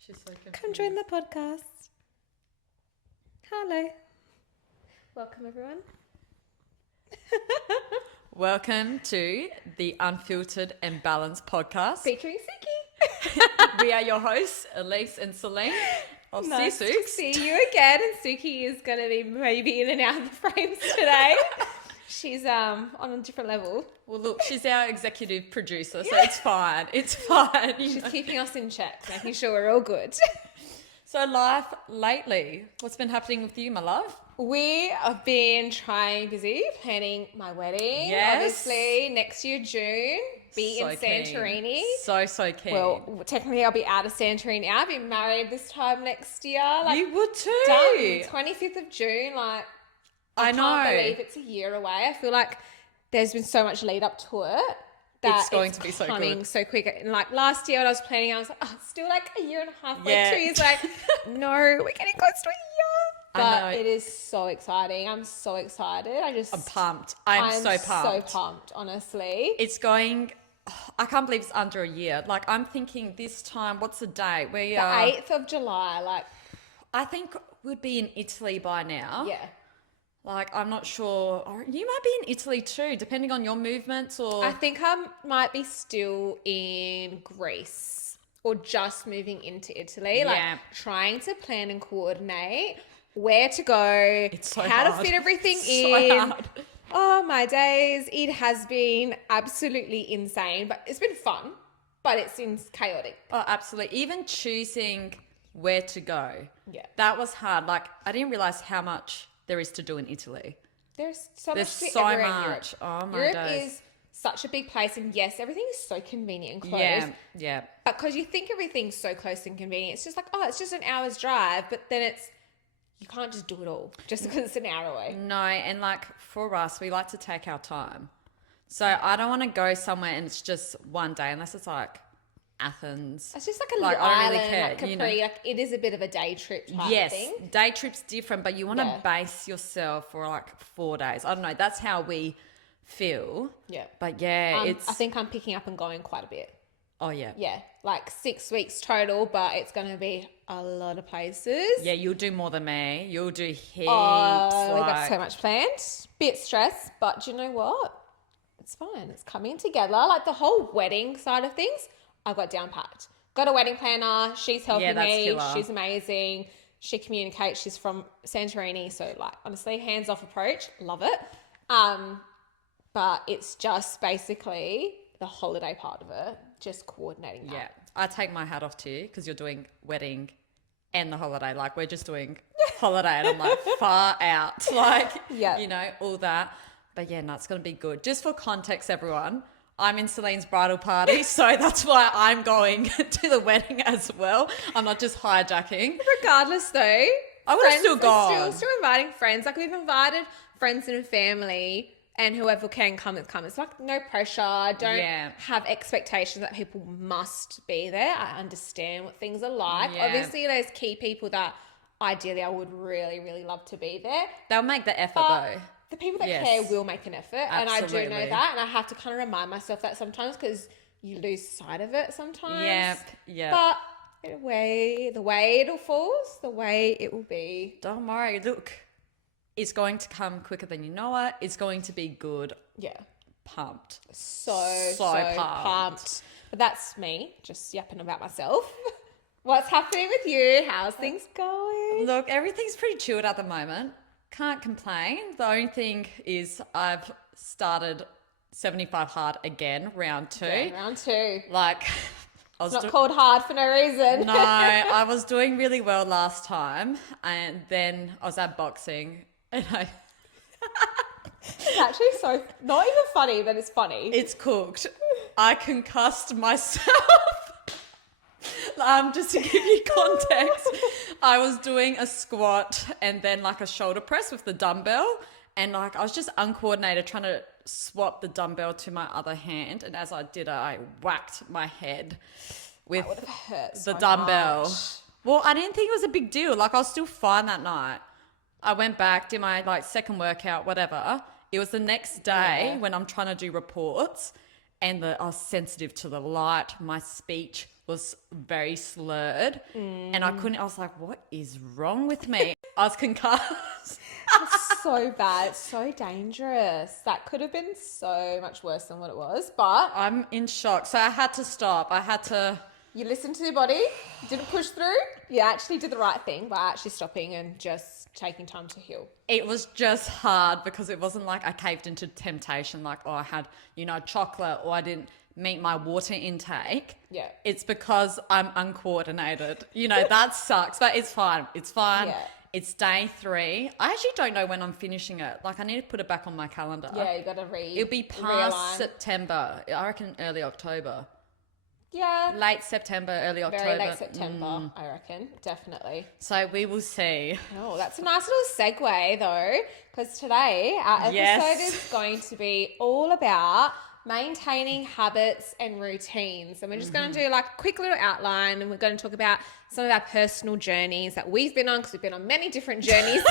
She's so confused. Come join the podcast. Hello. Welcome, everyone. Welcome to the Unfiltered and Balanced podcast. Featuring Suki. We are your hosts, Elise and Celine of Nice Sisooks. to see you again. And Suki is going to be maybe in and out of the frames today. She's on a different level. Well, look, she's our executive producer, so it's fine. It's fine. She's keeping us in check, making sure we're all good. So life lately, what's been happening with you, my love? We have been busy planning my wedding. Yes. Obviously, next year, June, be in Santorini. So keen. Well, technically, I'll be out of Santorini. I'll be married this time next year. You would too. Done. 25th of June. I can't believe it's a year away. I feel like there's been so much lead up to it. That It's going to be so good. coming so quick. And last year when I was planning, I was like, oh, it's still a year and a half. Yeah. 2 years. No, we're getting close to a year. I But know. it is so exciting. I'm so excited. I'm pumped. I'm so pumped. So pumped, honestly. It's going... I can't believe it's under a year. I'm thinking this time, what's the date? We The are... 8th of July, I think we'd be in Italy by now. yeah. I'm not sure. Or you might be in Italy too, depending on your movements or... I think I might be still in Greece or just moving into Italy. Yeah. Trying to plan and coordinate where to go, It's so how hard. to fit everything It's in. so hard. Oh, my days. It has been absolutely insane, but it's been fun, but it seems chaotic. Oh, absolutely. Even choosing where to go. Yeah. That was hard. I didn't realize how much there is to do in Italy. There's so There's much to do so everywhere in Europe. much. Oh, my Europe days. is such a big place, and yes, everything is so convenient and close. Yeah. But because you think everything's so close and convenient, it's just it's just an hour's drive, but then you can't just do it all just because it's an hour away. No, and for us, we like to take our time. So I don't want to go somewhere and it's just one day unless it's Athens. It's just a little I don't island, really care, Capri. It is a bit of a day trip type Yes, thing. day trip's different, but you want to Yeah. base yourself for 4 days. I don't know. That's how we feel. Yeah. But yeah, I think I'm picking up and going quite a bit. Oh yeah. Yeah, 6 weeks total, but it's going to be a lot of places. Yeah, you'll do more than me. You'll do heaps. Oh, we got so much planned. Bit stressed, but do you know what? It's fine. It's coming together. The whole wedding side of things, I got down packed. Got a wedding planner. She's helping that's me. killer. She's amazing. She communicates. She's from Santorini, so honestly, hands off approach. Love it. But it's just basically the holiday part of it, just coordinating that. Yeah, I take my hat off to you because you're doing wedding and the holiday. We're just doing holiday, and I'm far out. Yeah. All that. But yeah, no, it's gonna be good. Just for context, everyone. I'm in Celine's bridal party, so that's why I'm going to the wedding as well. I'm not just hijacking. Regardless, though, I would have still gone. Still inviting friends. We've invited friends and family, and whoever can come. It's no pressure. Don't have expectations that people must be there. I understand what things are like. Yeah. Obviously, there's key people that ideally I would really, really love to be there. They'll make the effort though. The people that Yes. care will make an effort, and I do know Absolutely. that, and I have to kind of remind myself that sometimes because you lose sight of it sometimes. Yep. But the way it falls, the way it will be. Don't worry. Look, it's going to come quicker than you know it. It's going to be good. Yeah. Pumped. So pumped. pumped. But that's me, just yapping about myself. What's happening with you? How's things going? Look, everything's pretty chilled at the moment. Can't complain. The only thing is I've started 75 hard again, round 2. Yeah, round 2. I was It's not called hard for no reason. No, I was doing really well last time, and then I was at boxing, and It's actually so not even funny, but it's funny. it's cooked. I concussed myself. Just to give you context, I was doing a squat and then a shoulder press with the dumbbell, and I was just uncoordinated trying to swap the dumbbell to my other hand, and as I did it, I whacked my head with That would have hurt the so dumbbell. much. Well, I didn't think it was a big deal. Like, I was still fine that night. I went back, did my like second workout, whatever. It was the next day Yeah. when I'm trying to do reports, and I was sensitive to the light. My speech was very slurred, and I was like, what is wrong with me? I was concussed. So bad. It's so dangerous. That could have been so much worse than what it was. But I'm in shock. So I had to stop. I had to. you listened to your body. You didn't push through. You actually did the right thing by actually stopping and just taking time to heal. It was just hard because it wasn't like I caved into temptation, like, oh, I had, chocolate, or I didn't meet my water intake. Yeah. It's because I'm uncoordinated. That sucks, but it's fine. It's fine. Yeah. It's day 3. I actually don't know when I'm finishing it. Like, I need to put it back on my calendar. Yeah, you got to It'll be past realign. September. I reckon early October. Yeah. Late September, early October. Very late September, I reckon. Definitely. So we will see. Oh, that's a nice little segue though, because today our episode Yes. is going to be all about maintaining habits and routines. And we're just going to do like a quick little outline, and we're going to talk about some of our personal journeys that we've been on, because we've been on many different journeys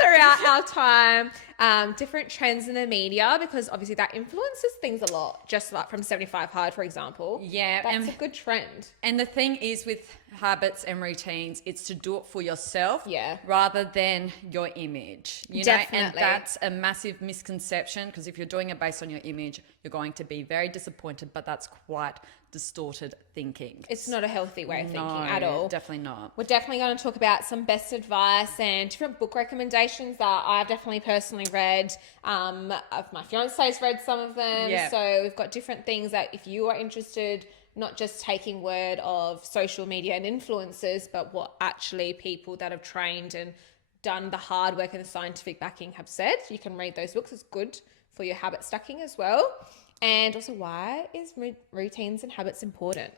throughout our time, different trends in the media, because obviously that influences things a lot, just like from 75 Hard, for example. Yeah, That's and- a good trend. And the thing is with habits and routines, it's to do it for yourself rather than your image. And Definitely. that's a massive misconception, because if you're doing it based on your image, you're going to be very disappointed, but that's quite distorted thinking. It's not a healthy way of thinking No, at all. Definitely not. We're definitely going to talk about some best advice and different book recommendations that I've definitely personally read. My fiance's read some of them. Yeah. So we've got different things that if you are interested, not just taking word of social media and influencers, but what actually people that have trained and done the hard work and the scientific backing have said. You can read those books. It's good for your habit stacking as well. And also, why is routines and habits important?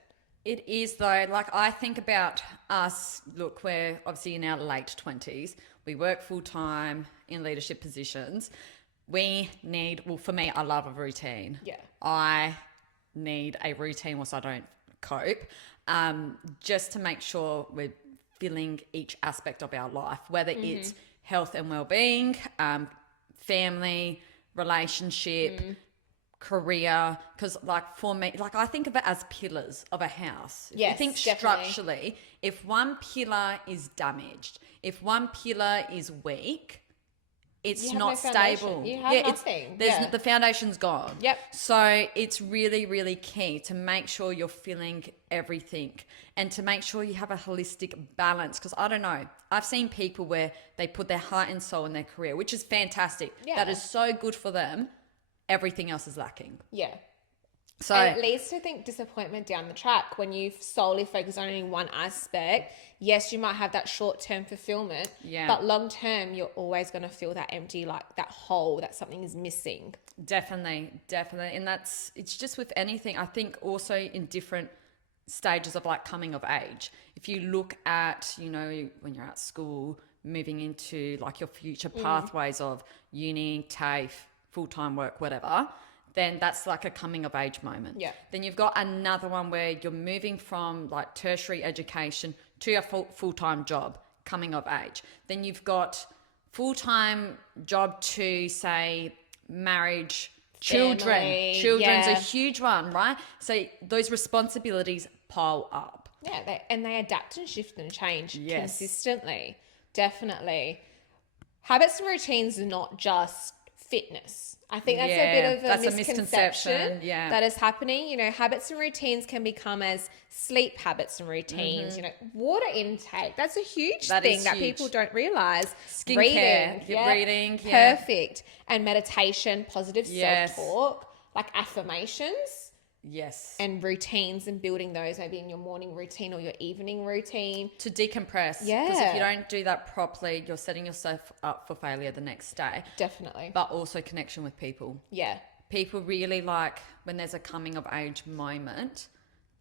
It is though. Like, I think about us, look, we're obviously in our late 20s. We work full time in leadership positions. We need, well, for me, I love a routine. Yeah. I need a routine whilst I don't cope, just to make sure we're filling each aspect of our life, whether it's health and well-being, family, relationship, career. Because like for me, like I think of it as pillars of a house. If you Yes, think definitely. structurally, if one pillar is damaged, if one pillar is weak, it's You have not no foundation. stable. You have nothing. Yeah. The foundation's gone. Yep. So it's really, really key to make sure you're filling everything and to make sure you have a holistic balance. Because I don't know, I've seen people where they put their heart and soul in their career, which is fantastic. Yeah. That is so good for them. Everything else is lacking. Yeah. So And it leads to, I think, disappointment down the track when you solely focus on only one aspect. Yes, you might have that short-term fulfillment, Yeah. but long-term, you're always going to feel that empty, like that hole, that something is missing. definitely. And it's just with anything. I think also in different stages of like coming of age. If you look at, when you're at school, moving into like your future pathways of uni, TAFE, full-time work, whatever, then that's like a coming of age moment. Yeah. Then you've got another one where you're moving from like tertiary education to a full-time job, coming of age. Then you've got full-time job to say marriage, children. Family, Children's a yeah. huge one, right? So those responsibilities pile up. Yeah, they adapt and shift and change Yes. consistently. Definitely. Habits and routines are not just fitness. I think that's a Yeah, bit of that's a a misconception misconception, yeah. that is happening. Habits and routines can become as sleep habits and routines. Water intake. That's a huge That thing is that huge. people don't realize. Skincare, your breathing, yeah. Perfect. And meditation, positive Yes. self-talk, like affirmations. Yes. And routines and building those maybe in your morning routine or your evening routine. To decompress. Because Yeah. if you don't do that properly, you're setting yourself up for failure the next day. Definitely. But also connection with people. Yeah. People really like when there's a coming of age moment,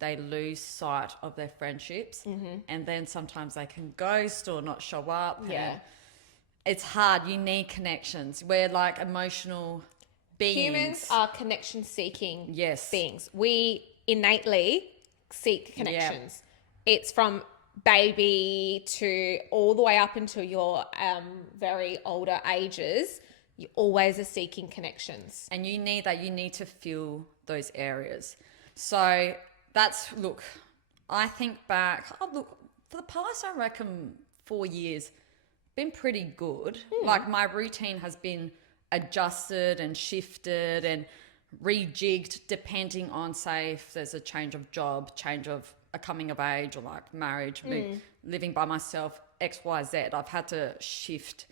they lose sight of their friendships. And then sometimes they can ghost or not show up. Yeah. And it's hard. You need connections. We're like emotional beings. Humans are connection seeking Yes. beings. We innately seek connections. It's from baby to all the way up until your very older ages, you always are seeking connections. And you need that. You need to fill those areas. So that's, look, I think back, look, for the past, I reckon 4 years, been pretty good. Like my routine has been adjusted and shifted and rejigged depending on, say, if there's a change of job, change of a coming of age, or like marriage, living by myself, X, Y, Z. I've had to shift,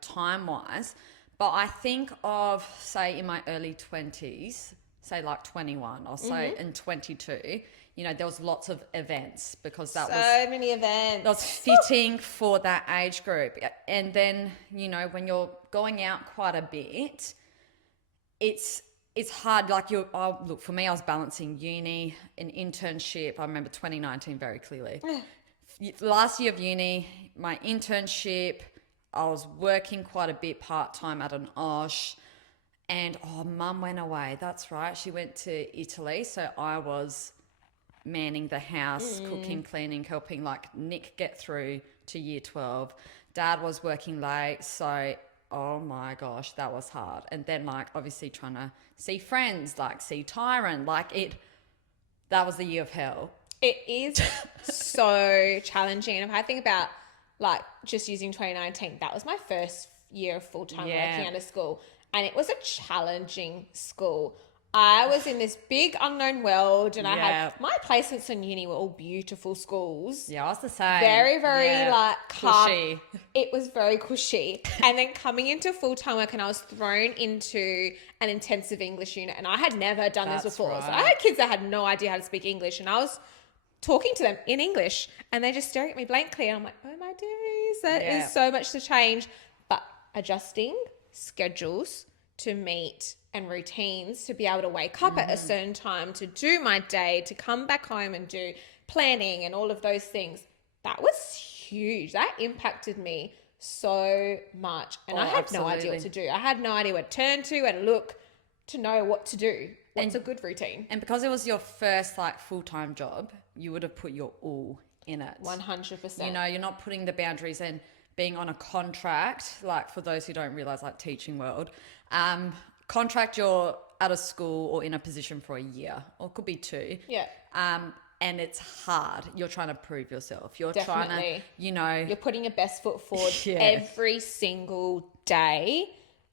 time wise. But I think of, say, in my early 20s, say like 21, I'll say in 22, there was lots of events because that was so many events. that was fitting for that age group. And then, when you're going out quite a bit, it's hard. Like look, for me, I was balancing uni, an internship. I remember 2019 very clearly. Last year of uni, my internship, I was working quite a bit part-time at an OSH, and mum went away. That's right. She went to Italy. So I was manning the house, cooking, cleaning, helping like Nick get through to year 12. Dad was working late. So, oh my gosh, that was hard. And then like obviously trying to see friends, like see Tyron, that was the year of hell. It is so challenging. And if I think about like just using 2019, that was my first year of full-time working out of school. And it was a challenging school. I was in this big unknown world, and I had my placements in uni were all beautiful schools. Yeah, I was the same. Very, very like cushy. It was very cushy. And then coming into full-time work, and I was thrown into an intensive English unit, and I had never done this before. Right. So I had kids that had no idea how to speak English, and I was talking to them in English, and they just staring at me blankly. And I'm like, oh my days, that is so much to change. But adjusting schedules to meet and routines to be able to wake up at a certain time, to do my day, to come back home and do planning and all of those things. That was huge. That impacted me so much. And I had no idea what to do. I had no idea where to turn to and look to know what to do. What's a good routine? And because it was your first like full-time job, you would have put your all in it. 100%. You're not putting the boundaries in. Being on a contract, like for those who don't realize, like teaching world, contract, you're out of school or in a position for a year, or it could be 2. Yeah. And it's hard. You're trying to prove yourself. You're Definitely. trying to, You're putting your best foot forward every single day.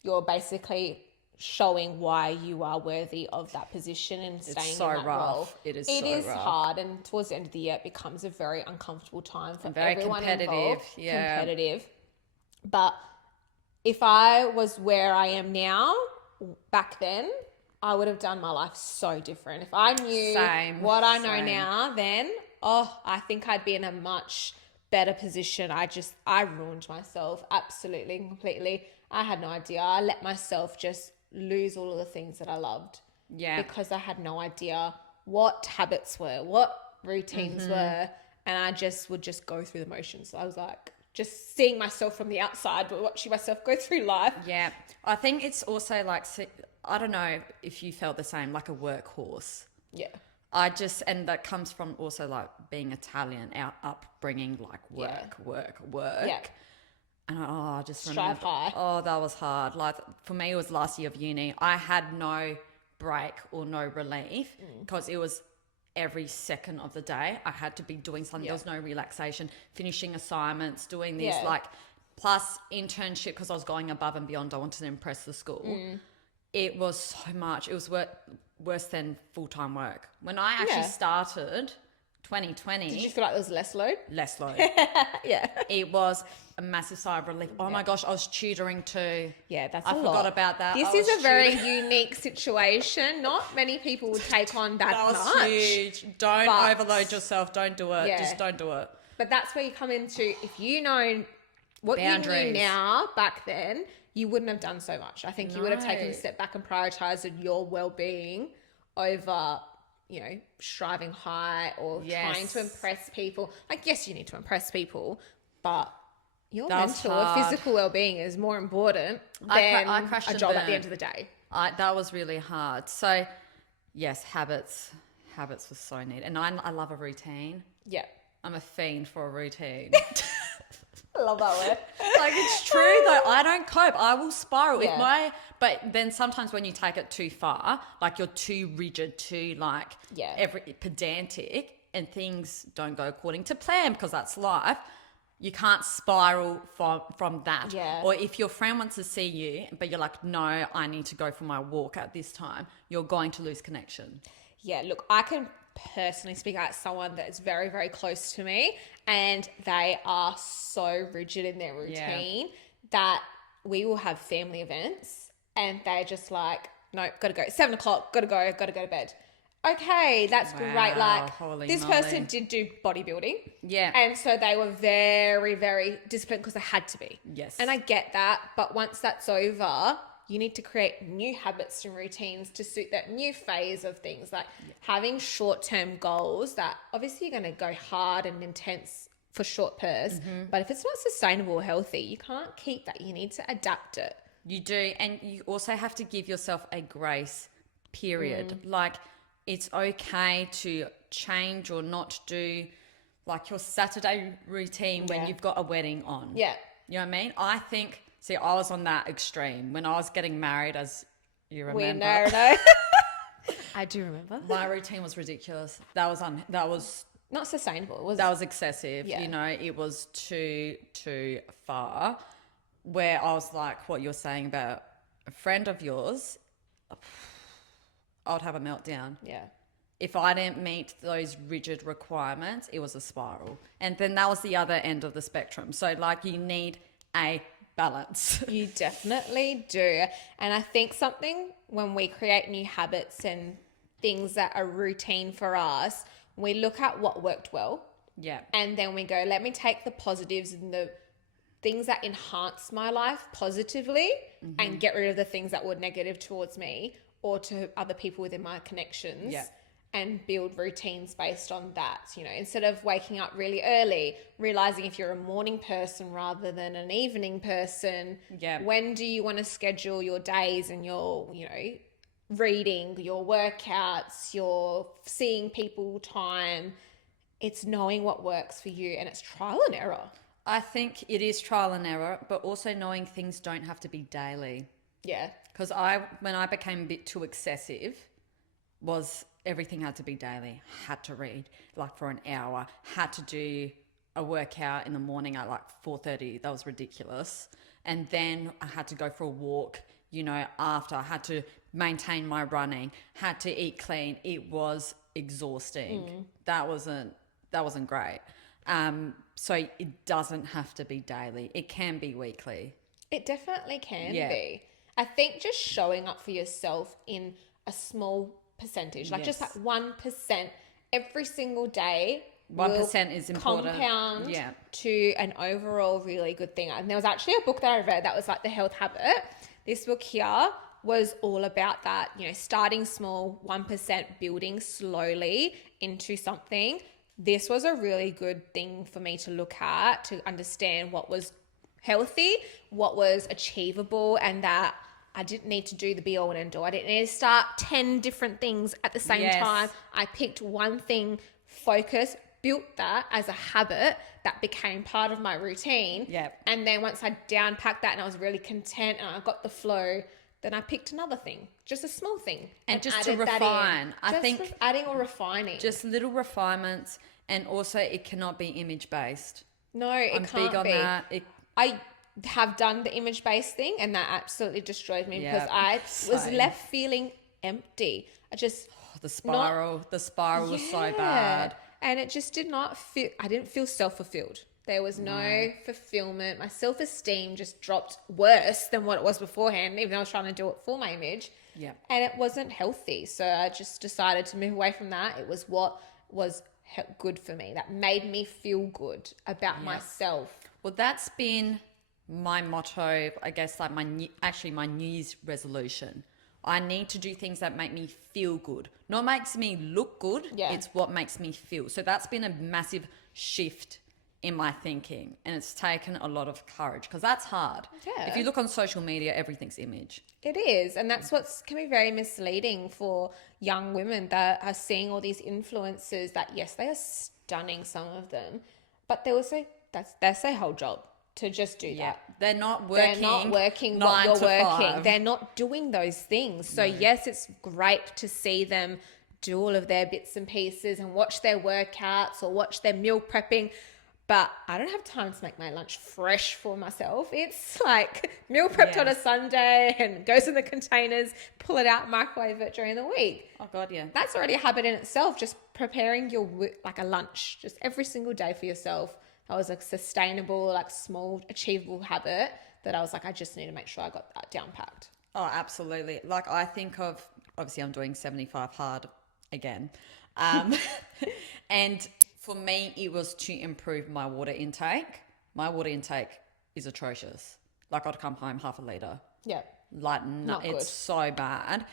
You're basically showing why you are worthy of that position and staying so in that rough. role. It is It so is rough. hard, and towards the end of the year, it becomes a very uncomfortable time for very everyone competitive. involved. Yeah. Competitive. But if I was where I am now, back then, I would have done my life so different. If I knew what I know now, then, I think I'd be in a much better position. I ruined myself absolutely and completely. I had no idea. I let myself just lose all of the things that I loved. Yeah. Because I had no idea what habits were, what routines were, and I would just go through the motions. So I was like, just seeing myself from the outside, but watching myself go through life. Yeah. I think it's also like, I don't know if you felt the same, like a workhorse. Yeah. And that comes from also like being Italian, our upbringing, like work. Yeah. And I just Strive remember, high. That was hard. Like for me, it was last year of uni. I had no break or no relief because it was every second of the day. I had to be doing something. There was no relaxation, finishing assignments, doing these plus internship because I was going above and beyond. I wanted to impress the school. It was so much. It was worse than full-time work. When I actually started 2020. Did you feel like there was less load? Less load. Yeah. It was a massive sigh of relief. Oh my gosh, I was tutoring too. Yeah, that's I a forgot lot. about that. This is a very unique situation. Not many people would take on that was much. huge. Don't overload yourself. Don't do it. Yeah. Just don't do it. But that's where you come into, if you know what you knew Boundaries. now back then, you wouldn't have done so much. I think you would have taken a step back and prioritized your well-being over, striving high or trying to impress people. Like, yes, you need to impress people, but your mental or physical well-being is more important than I crashed a and job at the burned. end of the day. That was really hard. So, yes, habits was so neat. And I love a routine. Yeah. I'm a fiend for a routine. I love that word. Like, it's true though. I don't cope. I will spiral. Yeah. But then sometimes when you take it too far, like you're too rigid, too like Yeah. every pedantic, and things don't go according to plan because that's life. You can't spiral from that. Yeah. Or if your friend wants to see you, but you're like, no, I need to go for my walk at this time, you're going to lose connection. Yeah, look, I can personally speak out someone that is very, very close to me, and they are so rigid in their routine that we will have family events and they're just like, no, gotta go. 7 o'clock, gotta go to bed. Okay, that's great. Like, holy this moly. person did do bodybuilding. Yeah. And so they were very, very disciplined because they had to be. Yes. And I get that. But once that's over, you need to create new habits and routines to suit that new phase of things. Like having short-term goals that obviously you're going to go hard and intense for short bursts. But if it's not sustainable or healthy, you can't keep that. You need to adapt it. You do. And you also have to give yourself a grace period. Like, it's okay to change or not do like your Saturday routine when you've got a wedding on. Yeah. You know what I mean? I think, see, I was on that extreme when I was getting married, as you remember. We know. I do remember. My routine was ridiculous. That was Not sustainable. Was that was excessive. Yeah. You know, it was too far. Where I was like, what you're saying about a friend of yours, I'd have a meltdown. Yeah. If I didn't meet those rigid requirements, it was a spiral. And then that was the other end of the spectrum. So, like, you need a balance. You definitely do. And I think something when we create new habits and things that are routine for us, we look at what worked well. Yeah. And then we go, let me take the positives and the things that enhance my life positively and get rid of the things that were negative towards me or to other people within my connections. Yeah. And build routines based on that, you know, instead of waking up really early, realizing if you're a morning person rather than an evening person, Yeah. when do you want to schedule your days and your, you know, reading, your workouts, your seeing people time. It's knowing what works for you, and it's trial and error. I think it is trial and error, but also knowing things don't have to be daily. Yeah. Because when I became a bit too excessive, was everything had to be daily. Had to read like for an hour. Had to do a workout in the morning at like 4:30. That was ridiculous. And then I had to go for a walk. You know, after I had to maintain my running. Had to eat clean. It was exhausting. That wasn't great. So it doesn't have to be daily. It can be weekly. It definitely can Yeah. be. I think just showing up for yourself in a small percentage, like just Yes. like 1% every single day. 1% is important. Compound Yeah. to an overall really good thing. And there was actually a book that I read that was like The Health Habit. This book here was all about that, you know, starting small, 1%, building slowly into something. This was a really good thing for me to look at, to understand what was healthy, what was achievable, and that I didn't need to do the be all and end all. I didn't need to start 10 different things at the same Yes. time. I picked one thing, focus, built that as a habit that became part of my routine. Yep. And then once I downpacked that and I was really content and I got the flow, then I picked another thing, just a small thing. And just to added that in. refine. I Just think adding or refining. just little refinements, and also it cannot be image based. No, it I'm can't big on be. that. I have done the image-based thing and that absolutely destroyed me because Yeah, I was same. left feeling empty. I just The spiral was so Yeah. bad. And it just did not feel, I didn't feel self-fulfilled. There was no fulfillment. My self-esteem just dropped worse than what it was beforehand, even though I was trying to do it for my image. Yeah. And it wasn't healthy. So I just decided to move away from that. It was what was good for me, that made me feel good about myself. Well, that's been my motto, I guess, like my New Year's resolution. I need to do things that make me feel good. Not makes me look good, Yeah. it's what makes me feel. So that's been a massive shift in my thinking, and it's taken a lot of courage because that's hard. Yeah. If you look on social media, everything's image. It is, and that's what can be very misleading for young women that are seeing all these influencers that, yes, they are stunning, some of them. But they also, that's their whole job to just do that. They're not working. They're not working what you're working. They're not doing those things. So yes, it's great to see them do all of their bits and pieces and watch their workouts or watch their meal prepping. But I don't have time to make my lunch fresh for myself. It's like meal prepped on a Sunday and goes in the containers, pull it out, microwave it during the week. Oh God, yeah. That's already a habit in itself, just preparing your, like a lunch, just every single day for yourself. That was a sustainable, like small, achievable habit that I was like, I just need to make sure I got that down packed. Oh, absolutely. Like I think of, obviously I'm doing 75 hard again. And for me, it was to improve my water intake. My water intake is atrocious. Like I'd come home half a litre. Yeah. Like Not it's good. so bad.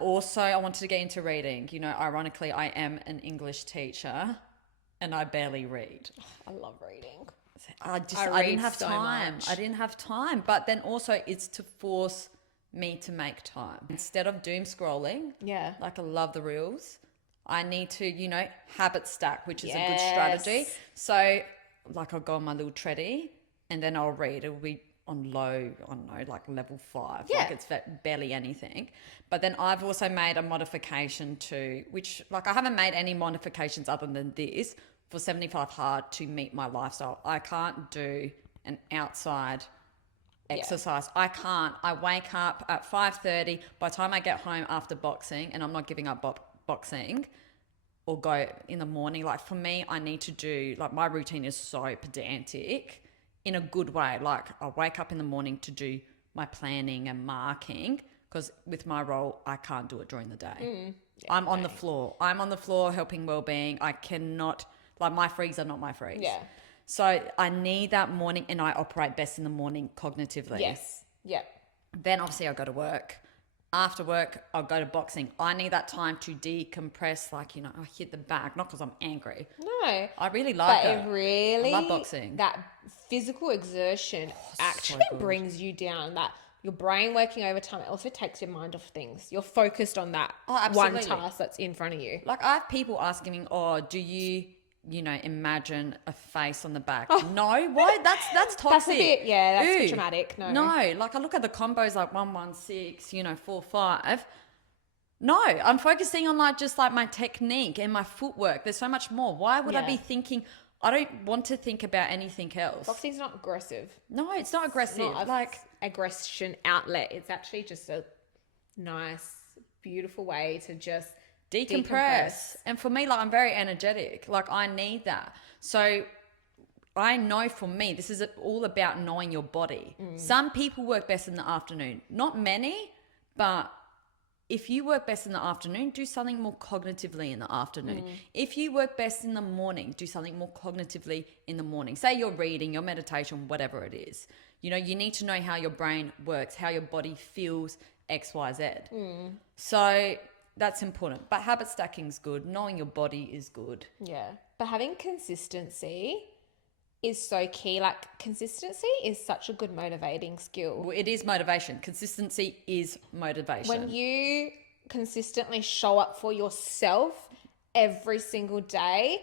Also, I wanted to get into reading. You know, ironically, I am an English teacher and I barely read. I love reading. I read didn't have so time. much. I didn't have time. But then also it's to force me to make time. Instead of doom scrolling, Yeah. like I love the reels, I need to, you know, habit stack, which is a good Yes. strategy. So like I'll go on my little treadie and then I'll read. It'll be on low, I don't know, like level 5. Yeah. Like it's barely anything. But then I've also made a modification to, which like I haven't made any modifications other than this for 75 hard to meet my lifestyle. I can't do an outside exercise. I can't. I wake up at 5:30. By the time I get home after boxing, and I'm not giving up boxing or go in the morning, like for me, I need to do, like my routine is so pedantic in a good way. Like I wake up in the morning to do my planning and marking because with my role, I can't do it during the day. I'm on the floor. I'm on the floor helping wellbeing. I cannot, like my frees are not my frees. Yeah. So I need that morning and I operate best in the morning cognitively. Yes. Yeah. Then obviously I'll go to work. After work, I'll go to boxing. I need that time to decompress, like, you know, I hit the bag, not because I'm angry. No. I really like But it. it really, I love boxing. that physical exertion actually good. brings you down. That your brain working overtime, it also takes your mind off things. You're focused on that one absolutely. task that's in front of you. Like I have people asking me, oh, do you know, imagine a face on the back? No, why? That's toxic. That's a bit, that's a bit Ew. dramatic. No. Like I look at the combos like 116, you know, 4-5. No, I'm focusing on like just like my technique and my footwork. There's so much more. Why would I be Yeah. thinking? I don't want to think about anything else. Boxing's not aggressive. No, it's not aggressive. Not a like aggression outlet. It's actually just a nice, beautiful way to just decompress. And for me, like I'm very energetic. Like I need that. So I know for me, this is all about knowing your body. Some people work best in the afternoon. Not many, but if you work best in the afternoon, do something more cognitively in the afternoon. If you work best in the morning, do something more cognitively in the morning. Say you're reading, your meditation, whatever it is. You know, you need to know how your brain works, how your body feels, X, Y, Z. So that's important. But habit stacking is good. Knowing your body is good. Yeah. But having consistency is so key. Like consistency is such a good motivating skill. Well, it is motivation. Consistency is motivation. When you consistently show up for yourself every single day,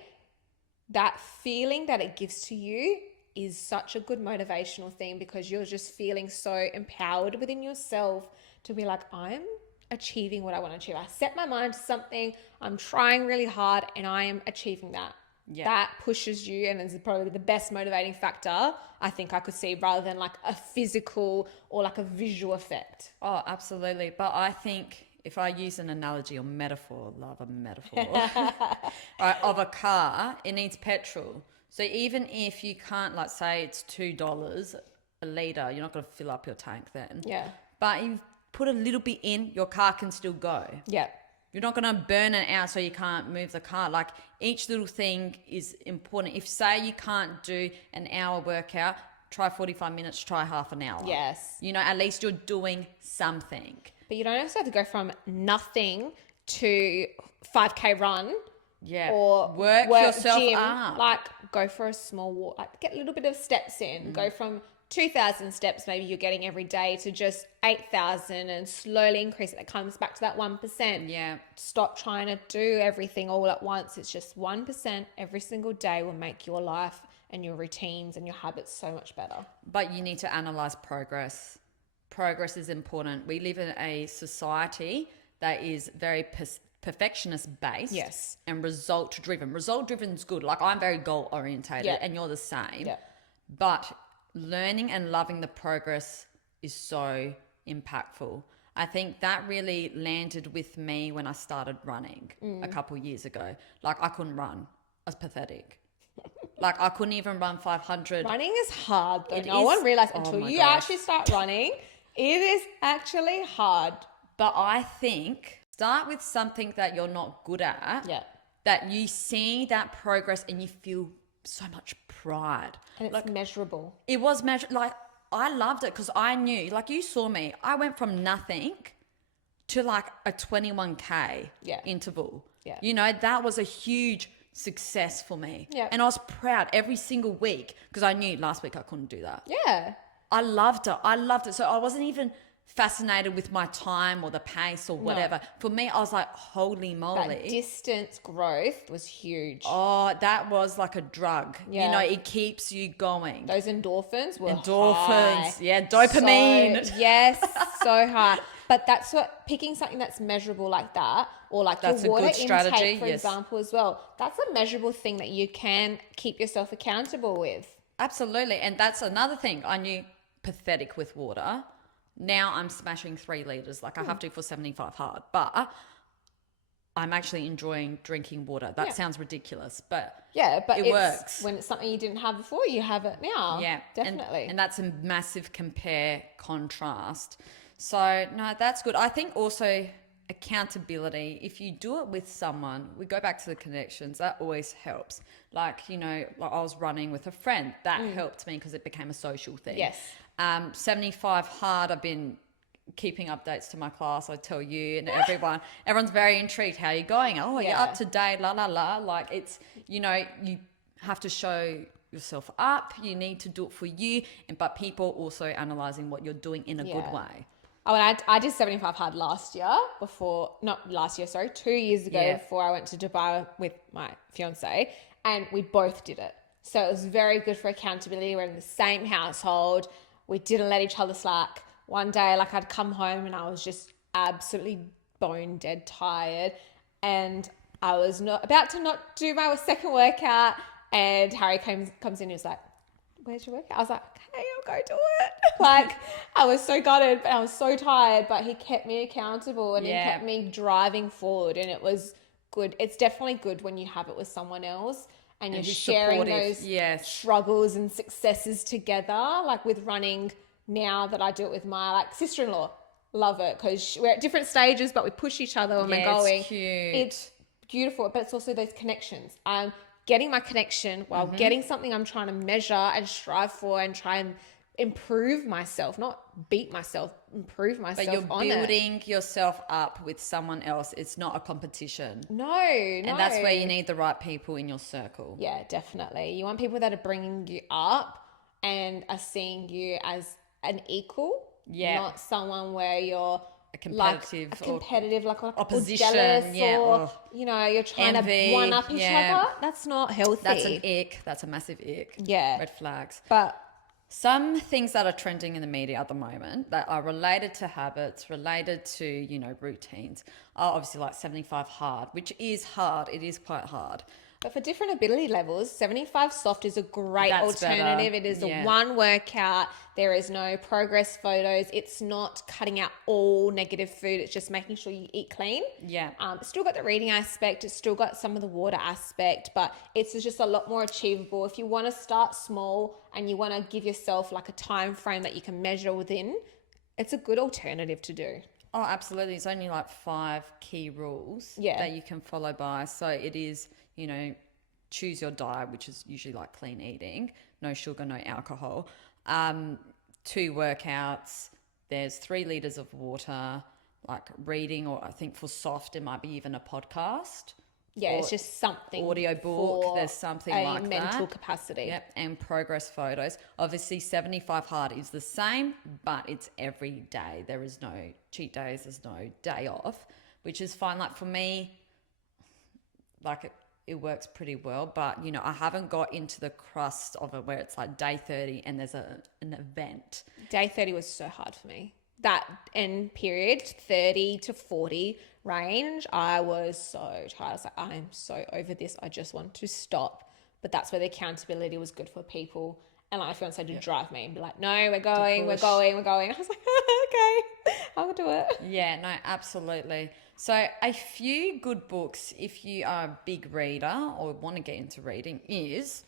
that feeling that it gives to you is such a good motivational thing because you're just feeling so empowered within yourself to be like, I'm achieving what I want to achieve. I set my mind to something, I'm trying really hard and I am achieving that. Yeah. That pushes you and is probably the best motivating factor I think I could see rather than like a physical or like a visual effect. Oh, absolutely. But I think if I use an analogy or metaphor, love a metaphor, of a car, it needs petrol. So even if you can't, like say it's $2 a litre, you're not going to fill up your tank then. Yeah. But you put a little bit in, your car can still go. Yeah. You're not going to burn it out so you can't move the car. Like each little thing is important. If say you can't do an hour workout, try 45 minutes, try half an hour. Yes. You know, at least you're doing something. But you don't also have to go from nothing to 5K run. Yeah. Or work yourself gym. up. Like go for a small walk. Like get a little bit of steps in. Go from 2,000 steps maybe you're getting every day to just 8,000 and slowly increase it. It comes back to that 1%. Yeah. Stop trying to do everything all at once. It's just 1% every single day will make your life and your routines and your habits so much better. But you need to analyze progress. Progress is important. We live in a society that is very perfectionist based, Yes, and result driven. Result driven is good. Like, I'm very goal orientated, Yeah. and you're the same. Yeah. But learning and loving the progress is so impactful. I think that really landed with me when I started running a couple years ago. Like, I couldn't run. I was pathetic. Like, I couldn't even run 500. Running is hard though. It No is- one realizes oh until my you gosh. actually start running, it is actually hard. But I think start with something that you're not good at. Yeah. That you see that progress and you feel so much pride. And it's measurable. It was like, I loved it because I knew, like, you saw me, I went from nothing to like a 21K interval. Yeah. You know, that was a huge success for me. Yeah. And I was proud every single week because I knew last week I couldn't do that. Yeah. I loved it. I loved it. So I wasn't even fascinated with my time or the pace or whatever. For me, I was like, holy moly. That distance growth was huge. Oh, that was like a drug. Yeah. You know, it keeps you going. Those endorphins were Endorphins. high. Yeah, dopamine. So, yes, so high. But that's what, picking something that's measurable like that, or like That's a your water good strategy, intake, for yes. example, as well. That's a measurable thing that you can keep yourself accountable with. Absolutely. And that's another thing. I knew pathetic with water. Now I'm smashing 3 liters. Like, I have to for 75 hard. But I'm actually enjoying drinking water. That sounds ridiculous, but Yeah, but it it's, works. when it's something you didn't have before, you have it now. Yeah, definitely. And that's a massive compare contrast. So no, that's good. I think also accountability. If you do it with someone, we go back to the connections. That always helps. Like, you know, like I was running with a friend. That helped me because it became a social thing. Yes. 75 hard. I've been keeping updates to my class. I tell you and everyone's very intrigued. How are you going? Oh, you're Yeah. up to date. La la la. Like, it's, you know, you have to show yourself up. You need to do it for you, but people also analyzing what you're doing in a good way. Oh, and I did 75 hard last year 2 years ago before I went to Dubai with my fiance, and we both did it. So it was very good for accountability. We're in the same household. We didn't let each other slack. One day, like, I'd come home and I was just absolutely bone dead tired, and I was about to not do my second workout, and Harry comes in and was like, "Where's your workout?" I was like, "Okay, I'll go do it." Like, I was so gutted, but I was so tired, but he kept me accountable and he kept me driving forward, and it was good. It's definitely good when you have it with someone else and you're he's sharing supportive. those struggles and successes together. Like with running, now that I do it with my like sister-in-law, love it because we're at different stages, but we push each other when we're going. It's cute. It's beautiful, but it's also those connections. I'm getting my connection while getting something I'm trying to measure and strive for and try and improve myself, not beat myself, improve myself. But you're building yourself up with someone else. It's not a competition. No. And that's where you need the right people in your circle. Yeah, definitely. You want people that are bringing you up and are seeing you as an equal, not someone where you're competitive, like opposition, or jealous, or you know, you're trying envy, to one up each other. That's not healthy. That's an ick. That's a massive ick. Yeah. Red flags. But some things that are trending in the media at the moment that are related to habits, related to, you know, routines, are obviously like 75 hard, which is hard. It is quite hard. But for different ability levels, 75 soft is a great That's alternative. better. It is a one workout. There is no progress photos. It's not cutting out all negative food. It's just making sure you eat clean. Yeah. It's still got the reading aspect. It's still got some of the water aspect, but it's just a lot more achievable. If you want to start small and you want to give yourself like a time frame that you can measure within, it's a good alternative to do. Oh, absolutely. It's only like 5 key rules that you can follow by. So it is, you know, choose your diet, which is usually like clean eating, no sugar, no alcohol, 2 workouts, there's 3 liters of water, like reading, or I think for soft, it might be even a podcast Yeah, it's just something. Audiobook, for there's something a like mental that. capacity. Yep, and progress photos. Obviously, 75 Hard is the same, but it's every day. There is no cheat days. There's no day off, which is fine. Like for me, like it works pretty well, but you know, I haven't got into the crust of it where it's like day 30 and there's an event. Day 30 was so hard for me. That end period, 30 to 40 range, I was so tired. I was like, I'm so over this. I just want to stop. But that's where the accountability was good for people. And like my fiance to drive me and be like, no, we're going. I was like, okay, I'll do it. Yeah, no, absolutely. So a few good books, if you are a big reader or want to get into reading, is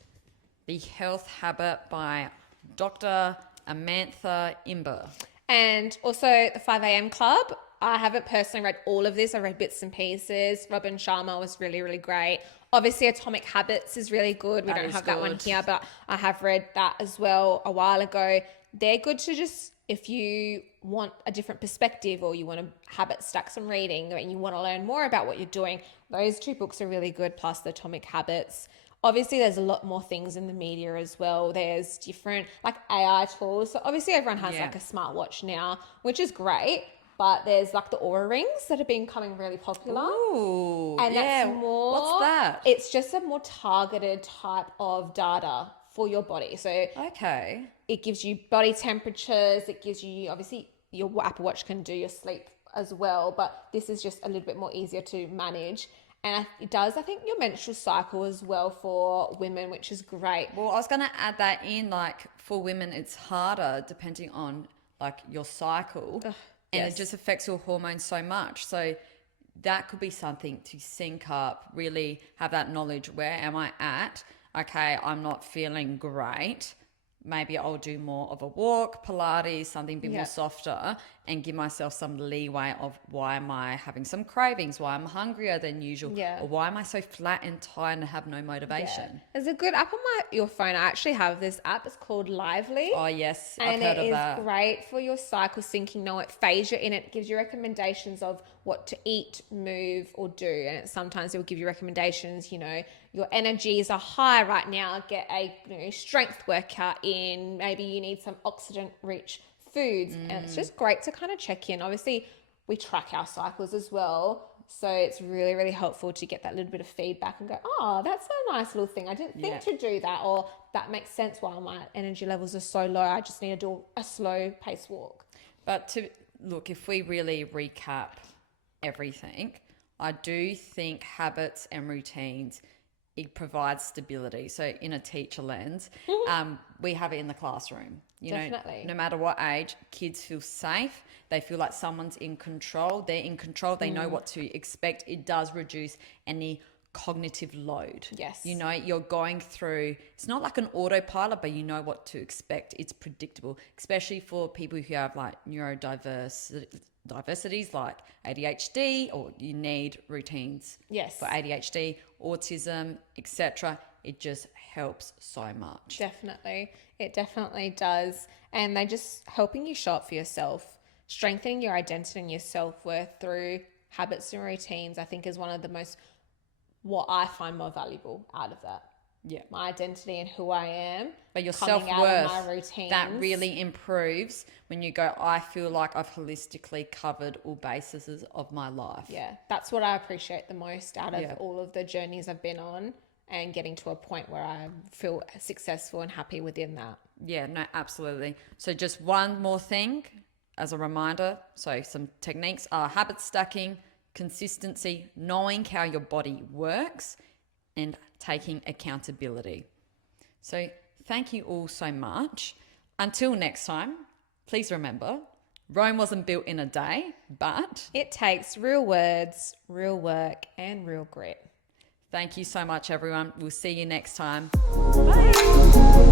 The Health Habit by Dr. Amantha Imber. And also the 5 a.m. Club. I haven't personally read all of this. I read bits and pieces. Robin Sharma was really, really great. Obviously, Atomic Habits is really good. We don't have that one here, but I have read that as well a while ago. They're good to just, if you want a different perspective or you want to habit stack some reading and you want to learn more about what you're doing, those two books are really good, plus the Atomic Habits. Obviously, there's a lot more things in the media as well. There's different like AI tools. So obviously everyone has like a smartwatch now, which is great. But there's like the Oura rings that have been becoming really popular. Ooh, and yeah. that's more, what's that? It's just a more targeted type of data for your body. So Okay. it gives you body temperatures. It gives you, obviously, your Apple Watch can do your sleep as well. But this is just a little bit more easier to manage. And it does, I think, your menstrual cycle as well for women, which is great. Well, I was going to add that in, like for women, it's harder depending on like your cycle. And yes. it just affects your hormones so much. So that could be something to sync up, really have that knowledge. Where am I at? Okay, I'm not feeling great. Maybe I'll do more of a walk, Pilates, something a bit more softer, and give myself some leeway of why am I having some cravings, why I'm hungrier than usual, or why am I so flat and tired and have no motivation. Yeah. There's a good app on your phone. I actually have this app. It's called Lively. Oh, yes, I've heard of that. And it is great for your cycle syncing. Know what phase you're in. It gives you recommendations of what to eat, move, or do. And sometimes it will give you recommendations, you know, your energies are high right now. Get a strength workout in. Maybe you need some oxidant-rich foods. And it's just great to kind of check in. Obviously, we track our cycles as well. So it's really, really helpful to get that little bit of feedback and go, oh, that's a nice little thing. I didn't think to do that. Or that makes sense while my energy levels are so low. I just need to do a slow pace walk. But to look, if we really recap everything, I do think habits and routines, it provides stability. So in a teacher lens, we have it in the classroom. You Definitely. know, no matter what age, kids feel safe. They feel like someone's in control. They're in control. They know what to expect. It does reduce any cognitive load. Yes. You know, you're going through, it's not like an autopilot, but you know what to expect. It's predictable, especially for people who have like diversities like ADHD, or you need routines for ADHD, autism, etc. It just helps so much. Definitely. It definitely does. And they're just helping you show up for yourself, strengthening your identity and your self-worth through habits and routines, I think is one of the most, what I find more valuable out of that. Yeah. My identity and who I am. But your coming self-worth, out of my routines. that really improves when you go, I feel like I've holistically covered all bases of my life. Yeah, that's what I appreciate the most out of all of the journeys I've been on, and getting to a point where I feel successful and happy within that. Yeah, no, absolutely. So just one more thing as a reminder. So some techniques are habit stacking, consistency, knowing how your body works, and taking accountability. So thank you all so much. Until next time, please remember, Rome wasn't built in a day, but it takes real words, real work, and real grit. Thank you so much, everyone. We'll see you next time. Bye.